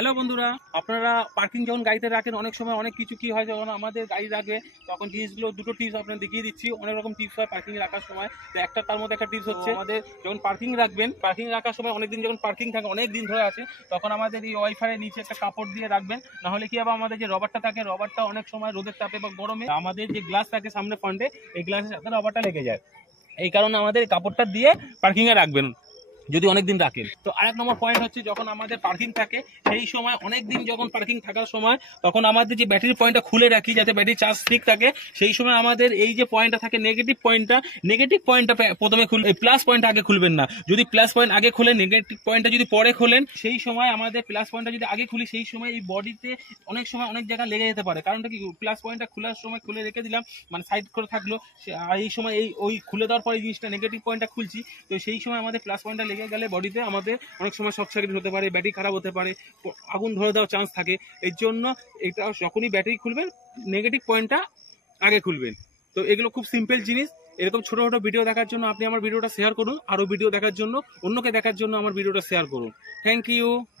Hello বন্ধুরা, আপনারা parking যখন গাড়িতে রাখেন অনেক সময় অনেক কিছু কি হয়, যখন আমাদের গাড়ি রাখবে তখন জিনিসগুলো দুটো টিপস আপনাদের দেখিয়ে দিচ্ছি। অনেক রকম টিপস হয় পার্কিং রাখার সময়। তো একটা তার মধ্যে একটা টিপস হচ্ছে, আমাদের যখন পার্কিং রাখবেন, পার্কিং রাখার সময় অনেকদিন যখন পার্কিং থাকে অনেক দিন ধরে আছে, তখন আমাদের এই ওয়াইফারের নিচে একটা কাপড় দিয়ে রাখবেন। নাহলে কি হবে, আমাদের যে রবারটা থাকে, রবারটা অনেক সময় রোদের তাপে বা গরমে আমাদের যে গ্লাস থাকে সামনে ফ্রন্টে, এই গ্লাসের সাথে রবারটা লেগে যায়। এই কারণে আমাদের এই কাপড়টা দিয়ে পার্কিং এ রাখবেন যদি অনেকদিন রাখেন। তো আরেক নম্বর পয়েন্ট হচ্ছে, যখন আমাদের পার্কিং থাকে সেই সময় অনেক দিন যখন পার্কিং থাকার সময় তখন আমাদের যে ব্যাটারি পয়েন্টটা খুলে রাখি যাতে ব্যাটারি চার্জ ঠিক থাকে। সেই সময় আমাদের এই যে পয়েন্টটা থাকে নেগেটিভ পয়েন্টটা প্রথমে খুলবে, প্লাস পয়েন্ট আগে খুলবেন না। যদি প্লাস পয়েন্ট আগে খুলেন, নেগেটিভ পয়েন্টটা যদি পরে খোলেন, সেই সময় আমাদের প্লাস পয়েন্টটা যদি আগে খুলি, সেই সময় এই বডিতে অনেক সময় অনেক জায়গায় লেগে যেতে পারে। কারণটা কি, প্লাস পয়েন্টটা খোলার সময় খুলে রেখে দিলাম, মানে সাইড করে থাকলো, আর এই সময় এই ওই খুলে দেওয়ার পরে জিনিসটা নেগেটিভ পয়েন্টটা খুলছি, তো সেই সময় আমাদের প্লাস পয়েন্টটা লেগে গেলে বডিতে আমাদের অনেক সময় শর্ট সার্কিট হতে পারে, ব্যাটারি খারাপ হতে পারে, আগুন ধরে দেওয়ার চান্স থাকে। এর জন্য এটা যখনই ব্যাটারি খুলবেন নেগেটিভ পয়েন্টটা আগে খুলবেন। তো এগুলো খুব সিম্পল জিনিস। এরকম ছোট ছোট ভিডিও দেখার জন্য আপনি আমার ভিডিওটা শেয়ার করুন, আরো ভিডিও দেখার জন্য, অন্যকে দেখার জন্য আমার ভিডিওটা শেয়ার করুন। Thank you.